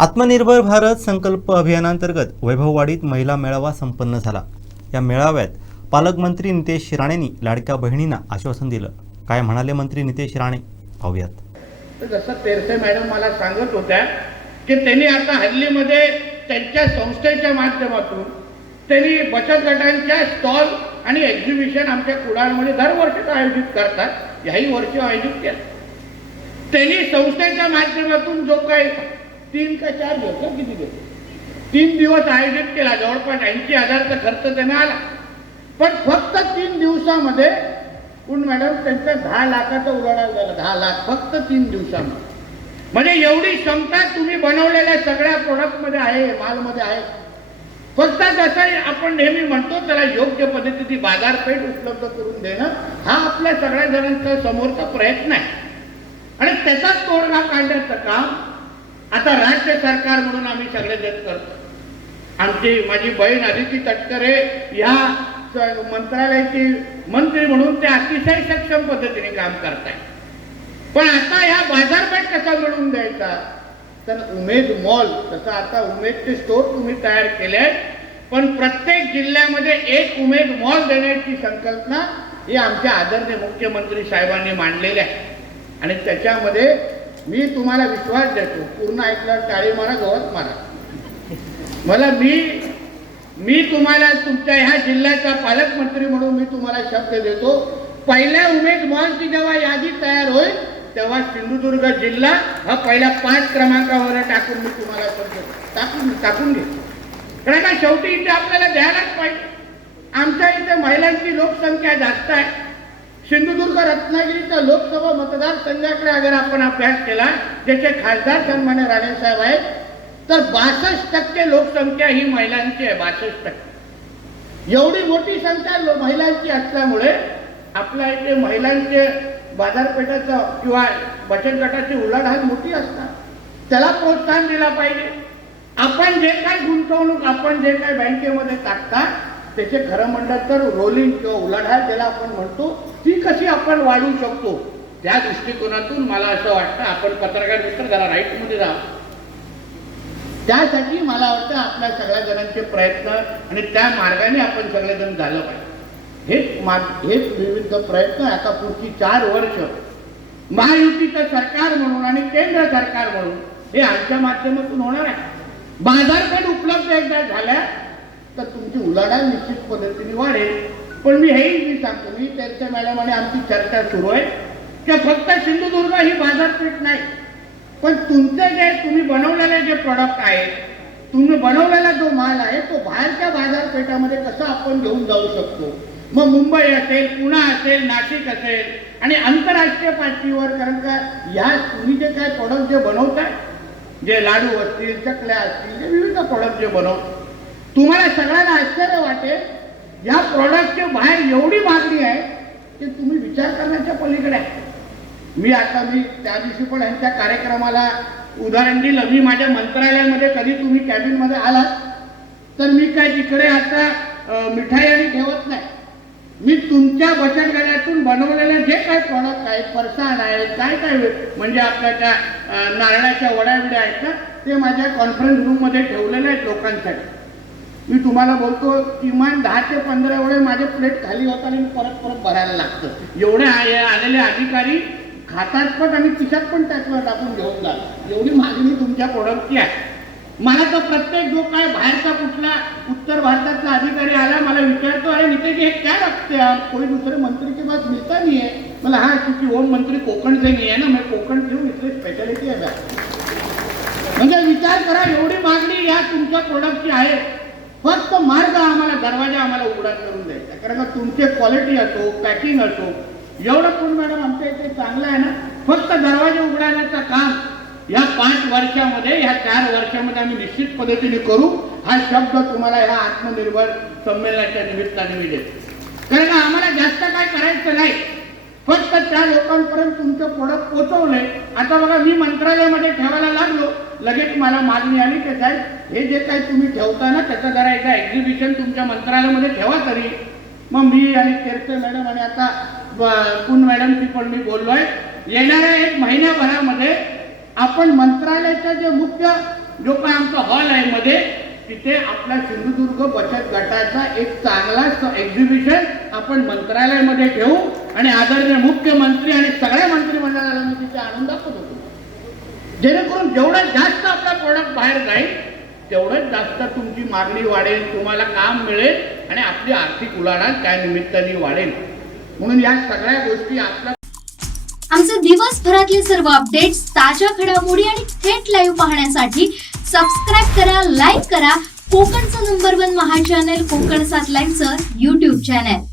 आत्मनिर्भर भारत संकल्प अभियानांतर्गत वैभववाडीत महिला मेळावा संपन्न झाला. या मेळाव्यात पालकमंत्री नितेश राणेंनी लाडक्या बहिणींना आश्वासन दिलं. काय म्हणाले मंत्री नितेश राणे? पाहूयात. तर जसं तेरसे मॅडम मला सांगत होत्या की त्यांनी आता हल्लीमध्ये त्यांच्या संस्थेच्या माध्यमातून त्यांनी बचत गटांच्या स्टॉल आणि एक्झिबिशन आमच्या कुडाळमध्ये दरवर्षी आयोजित करतात. याही वर्षी आयोजित केलं. त्यांनी संस्थेच्या माध्यमातून जो काही तीन का चार दिवस ना किती दिवस? तीन दिवस आयोजित केला जवळपास ऐंशी हजारचा खर्च त्याने आला. पण फक्त तीन दिवसामध्ये पण मॅडम त्यांचा दहा लाखाचा उलाढाल झाला दहा लाख फक्त तीन दिवसामध्ये. म्हणजे एवढी क्षमता तुम्ही बनवलेल्या सगळ्या प्रोडक्टमध्ये आहे मालमध्ये आहे. फक्त जसं आपण नेहमी म्हणतो त्याला योग्य पद्धतीची बाजारपेठ उपलब्ध करून देणं हा आपल्या सगळ्या जणांचा समोरचा प्रयत्न आहे. आणि त्याचाच तोडगा काढण्याचं काम आता राज्य सरकार म्हणून आम्ही सगळे जण करतो. आमची माझी बहीण अदिती तटकरे या मंत्रालयाची मंत्री म्हणून ते अतिशय सक्षम पद्धतीने काम करताय पण आता ह्या बाजारपेठ कसा मिळवून द्यायचा? तर उमेद मॉल तसं आता उमेदचे स्टोर तुम्ही तयार केले आहेत पण प्रत्येक जिल्ह्यामध्ये एक उमेद मॉल देण्याची संकल्पना ही आमच्या आदरणीय मुख्यमंत्री साहेबांनी मांडलेली आहे. आणि त्याच्यामध्ये मी तुम्हाला विश्वास देतो. पूर्ण ऐकलं टाळी मारा गवत मारा. मला मी मी तुम्हाला तुमच्या ह्या जिल्ह्याचा पालकमंत्री म्हणून मी तुम्हाला शब्द देतो. पहिल्या उमेद जेव्हा यादी तयार होईल तेव्हा सिंधुदुर्ग जिल्हा हा पहिल्या पाच क्रमांकावर टाकून मी तुम्हाला शब्द टाकून टाकून घेतो. कारण का शेवटी इथे आपल्याला द्यायलाच पाहिजे. आमच्या इथे महिलांची लोकसंख्या जास्त आहे. सिंधुदुर्ग रत्नागिरीचा लोकसभा मतदारसंघाकडे अगर आपण अभ्यास केला ज्याचे खासदार सन्मान्य राणे साहेब आहेत तर बासष्ट टक्के लोकसंख्या ही महिलांची आहे बासष्ट टक्के. एवढी मोठी संख्या महिलांची असल्यामुळे आपल्या इथे महिलांचे बाजारपेठाचं किंवा बचत गटाची उलाढाल मोठी असतात त्याला प्रोत्साहन दिला पाहिजे. आपण जे काय गुंतवणूक आपण जे काय बँकेमध्ये टाकता त्याचे खरं म्हणलं तर रोलिंग किंवा उलाढाल ज्याला आपण म्हणतो ती कशी आपण वाढवू शकतो? त्या दृष्टिकोनातून मला असं वाटतं आपण पत्रकार मित्र जरा राईटमध्ये जा. त्यासाठी मला वाटतं आपल्या सगळ्या जणांचे प्रयत्न आणि त्या मार्गाने आपण सगळेजण झालं पाहिजे. हेच मार्ग हेच विविध प्रयत्न आता पुढची चार वर्ष महायुतीचं सरकार म्हणून आणि केंद्र सरकार म्हणून हे आमच्या माध्यमातून होणार आहे. बाजारपेठ उपलब्ध एकदा झाल्या तर तुमची उलाढाल निश्चित पद्धतीने वाढेल. पण मी हेही मी सांगतो मी त्यांच्या मॅडम आणि आमची चर्चा सुरू आहे. की फक्त सिंधुदुर्ग ही बाजारपेठ नाही पण तुमचे जे तुम्ही बनवलेले जे प्रॉडक्ट आहेत तुम्ही बनवलेला जो माल आहे तो बाहेरच्या बाजारपेठामध्ये कसा आपण घेऊन जाऊ शकतो? मग मुंबई असेल पुणे असेल नाशिक असेल आणि आंतरराष्ट्रीय पातळीवर कारण का या तुम्ही जे काय प्रॉडक्ट जे बनवताय जे लाडू असतील चकल्या असतील जे विविध प्रॉडक्ट जे बनवतात तुम्हाला सगळ्यांना आश्चर्य वाटेल या प्रॉडक्टचे बाहेर एवढी मागणी आहे की तुम्ही विचार करण्याच्या पलीकडे आहे. मी आता मी त्या दिवशी पण ह्यांच्या कार्यक्रमाला उदाहरण दिलं. मी माझ्या मंत्रालयामध्ये कधी तुम्ही कॅबिनमध्ये आलात तर मी काय तिकडे आता मिठाई आणि ठेवत नाही. मी तुमच्या बचत गटातून बनवलेले जे काय प्रॉडक्ट आहेत फरसाण आहेत काय काय म्हणजे आपल्या त्या नारळाच्या वड्या विड्या आहेत ना ते माझ्या कॉन्फरन्स रूममध्ये ठेवलेले आहेत लोकांसाठी. मी तुम्हाला बोलतो किमान दहा ते पंधरा वेळे माझे प्लेट खाली होतात आणि परत परत भरायला लागतं. एवढे आलेले अधिकारी खातात पण आणि खिशात पण त्याच्यावर टाकून घेऊन जा एवढी मागणी तुमच्या प्रोडक्टची आहे. मला तर प्रत्येक जो काय बाहेरचा कुठला उत्तर भारतातला अधिकारी आला मला विचारतो अरे नितेश हे काय लागते कोणी कोई मंत्री किंवा पास नाही आहे मला हा क्योंकि होम मंत्री कोकण से आहे ना मग कोकण से इथे स्पेशालिटी आहे म्हणजे विचार करा एवढी मागणी या तुमच्या प्रोडक्टची आहे. फक्त मार्ग आम्हाला दरवाजा आम्हाला उघडा करून द्यायचा. कारण का तुमचे क्वालिटी असो पॅकिंग असो एवढं पण मॅडम आमच्या इथे चांगलं आहे ना? फक्त दरवाजा उघडण्याचं काम या पाच वर्षामध्ये या चार वर्षामध्ये आम्ही निश्चित पद्धतीने करू. हा शब्द तुम्हाला ह्या आत्मनिर्भर संमेलनाच्या निमित्ताने मी देतो. कारण आम्हाला जास्त काय करायचं नाही. फक्त त्या लोकांपर्यंत तुमचं प्रोडक्ट पोचवलंय आता बघा मी मंत्रालयामध्ये ठेवायला लागलो. लगेच मला मागणी आली ते साहेब हे जे काही तुम्ही ठेवता ना त्याचं जरा एकदा एक्झिबिशन तुमच्या मंत्रालयामध्ये ठेवा तरी. मग मी आणि केरते मॅडम आणि आता ब- कुन मॅडमशी पण मी बोललोय. येणाऱ्या एक महिन्याभरामध्ये आपण मंत्रालयाचा जे मुख्य जो काय आमचा हॉल आहे मध्ये तिथे आपला सिंधुदुर्ग बचत गटाचा एक चांगला एक्झिबिशन आपण मंत्रालयामध्ये ठेवू आणि आदरणीय मुख्यमंत्री आणि सगळ्या मंत्रिमंडळाला मी तिथे आणून दाखवत. होतो जेणेकरून जेवढं जास्त आपला प्रोडक्ट बाहेर जाईल तेवढंच जास्त तुमची मागणी वाढेल तुम्हाला काम मिळेल आणि आपली आर्थिक उलाढाल त्या निमित्ताने वाढेल. म्हणून या सगळ्या गोष्टी आपल्या आमचे दिवसभरातले सर्व अपडेट्स ताज्या घडामोडी आणि थेट लाईव्ह पाहण्यासाठी सबस्क्राईब करा लाईक करा. कोकणचं number one Maha channel Konkan सात लाईनचं युट्यूब चॅनल